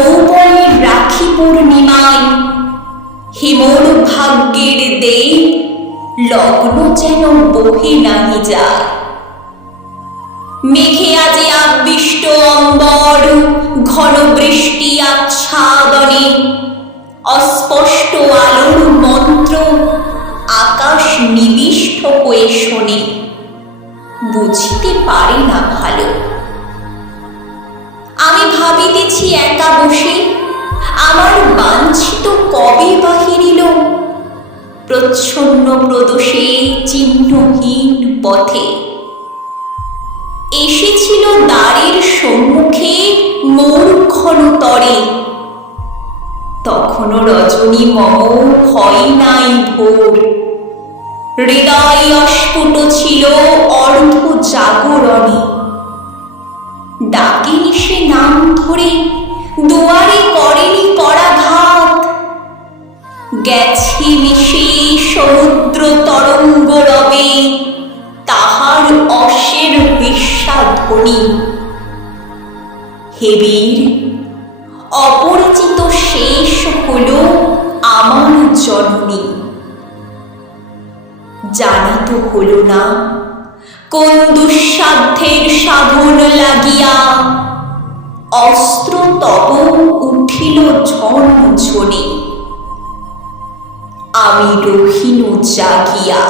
যৌবনের রাখি পূর্ণিমায় হিমোর ভাগ্যের দেই লগ্ন যেন বহে নাহি যায়। মেঘে আজি আবিষ্ট অম্বর, ঘন বৃষ্টি আচ্ছাদনে, অস্পষ্ট আলোর মন্ত্র আকাশ নিবিষ্ট হয়ে শোনে, বুঝিতে পারে না ভালো। আমি ভাবিতেছি একা বসে, আমার বাঞ্ছিত কবে বাহিরিল, প্রচ্ছন্ন প্রদোষে চিহ্নহীন পথে। এসেছিল দ্বারের সম্মুখে মোর ক্ষণতরে, তখনও রজনী মম হয় নাই ভোর। হৃদয় অস্ফুট ছিল অর্ধ জাগরণে, ডাকেনি সে নাম ধরে, দুয়ারে করেনি করাঘাত। গেছে মিশে সমুদ্র তরঙ্গ রবে, তাহার অশ্বের বিস্বাধ্বনি। হে বীর, অপরিচিত শেষ হল আমার জননী। জানা তো হল না কোন দুঃসাধ্যের সাধন লাগিয়া, অস্ত্র তব উঠিল ঝনঝনে, আমি রহিনু জাগিয়া।